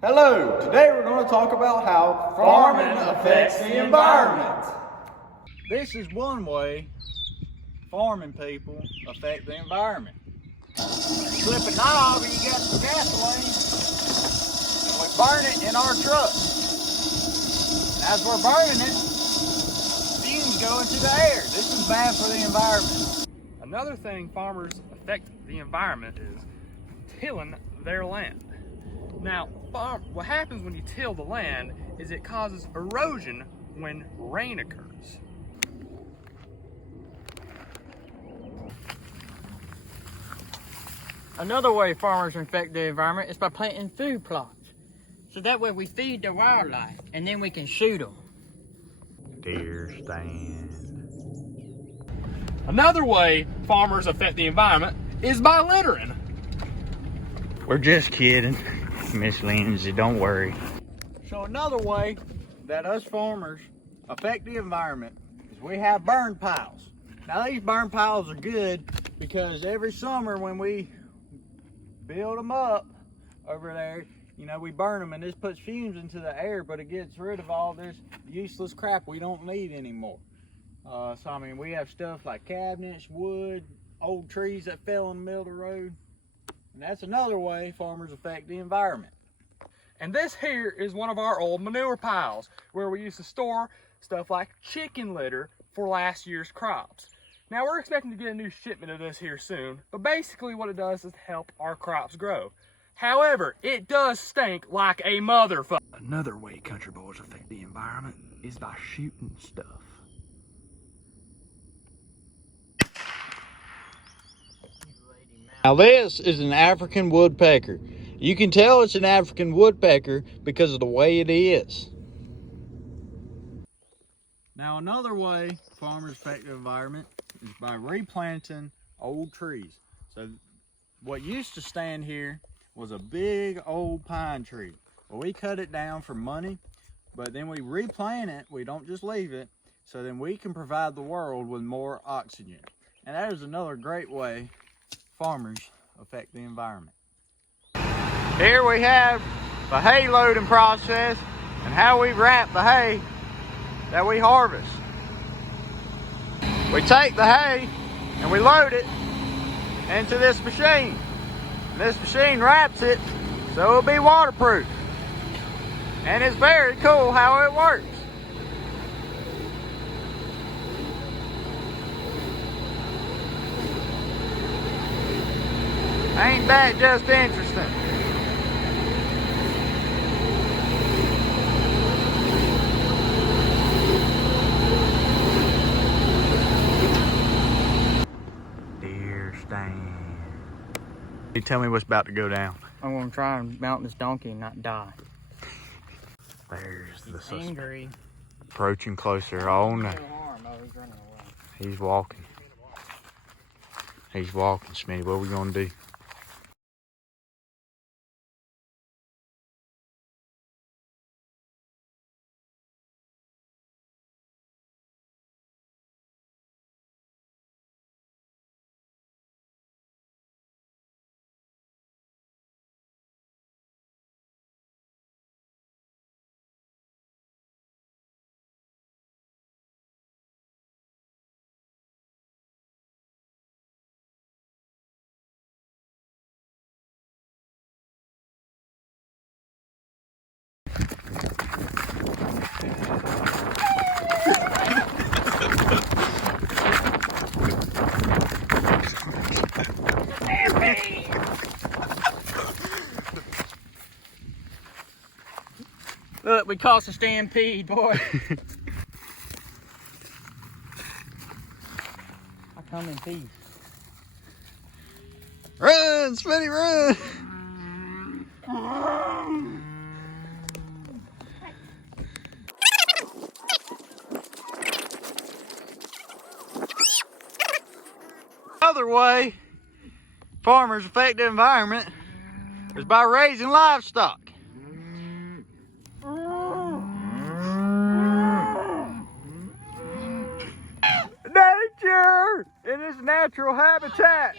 Hello, today we're going to talk about how farming affects the environment. This is one way farming people affect the environment. Flip a knob and you got some gasoline, and we burn it in our truck. As we're burning it, fumes go into the air. This is bad for the environment. Another thing farmers affect the environment is tilling their land. Now, what happens when you till the land is it causes erosion when rain occurs. Another way farmers affect the environment is by planting food plots. So that way we feed the wildlife and then we can shoot them. Deer stand. Another way farmers affect the environment is by littering. We're just kidding, Miss Lindsay, don't worry. So another way that us farmers affect the environment is we have burn piles. Now these burn piles are good because every summer when we build them up over there, you know, we burn them and this puts fumes into the air, but it gets rid of all this useless crap we don't need anymore. So I mean, we have stuff like cabinets, wood, old trees that fell in the middle of the road. And that's another way farmers affect the environment. And this here is one of our old manure piles where we used to store stuff like chicken litter for last year's crops. Now we're expecting to get a new shipment of this here soon, but basically what it does is help our crops grow. However, it does stink like a motherfucker. Another way country boys affect the environment is by shooting stuff. Now this is an African woodpecker. You can tell it's an African woodpecker because of the way it is. Now another way farmers affect the environment is by replanting old trees. So what used to stand here was a big old pine tree. Well, we cut it down for money, but then we replant it. We don't just leave it. So then we can provide the world with more oxygen. And that is another great way farmers affect the environment. Here we have the hay loading process and how we wrap the hay that we harvest. We take the hay and we load it into this machine. And this machine wraps it so it'll be waterproof. And it's very cool how it works. Ain't that just interesting? Deer stand. You tell me what's about to go down. I'm gonna try and mount this donkey and not die. There's the suspect. Angry. Approaching closer. Oh no. He's running away. He's walking. He's walking, Smitty. What are we gonna do? Look, we caused a stampede, boy. I come in peace. Run, Smitty, run! Another way farmers affect the environment is by raising livestock. Nature in its natural habitat.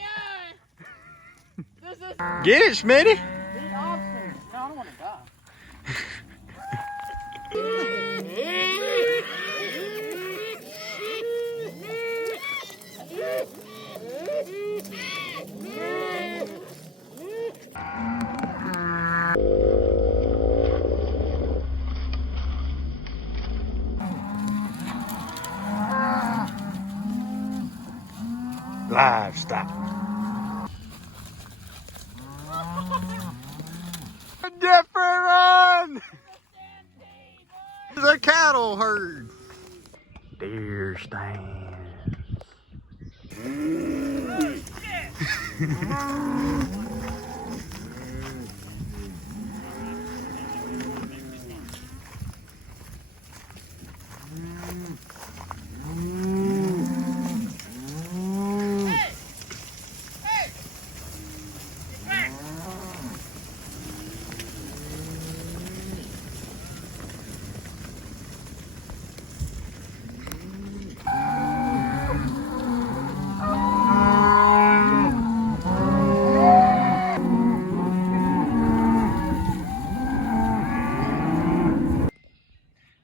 This is Get it, Smitty? the oxen. No, I don't want to die. Livestock. Different run! The cattle herd. Deer stands.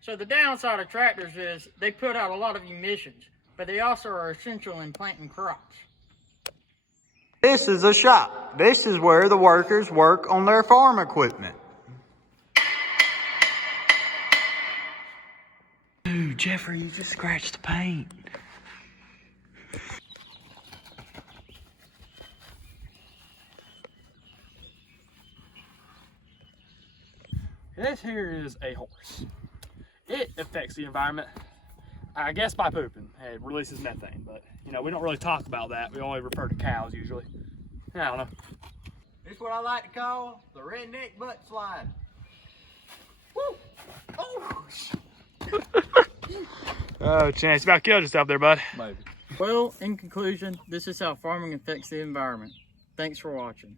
So the downside of tractors is they put out a lot of emissions, but they also are essential in planting crops. This is a shop. This is where the workers work on their farm equipment. Dude, Jeffrey, you just scratched the paint. This here is a horse. It affects the environment, I guess, by pooping. It releases methane, but you know, we don't really talk about that. We only refer to cows usually. I don't know. This is what I like to call the redneck butt slide. Woo! Oh! Oh, Chance, you about killed yourself there, bud. Maybe. Well, in conclusion, this is how farming affects the environment. Thanks for watching.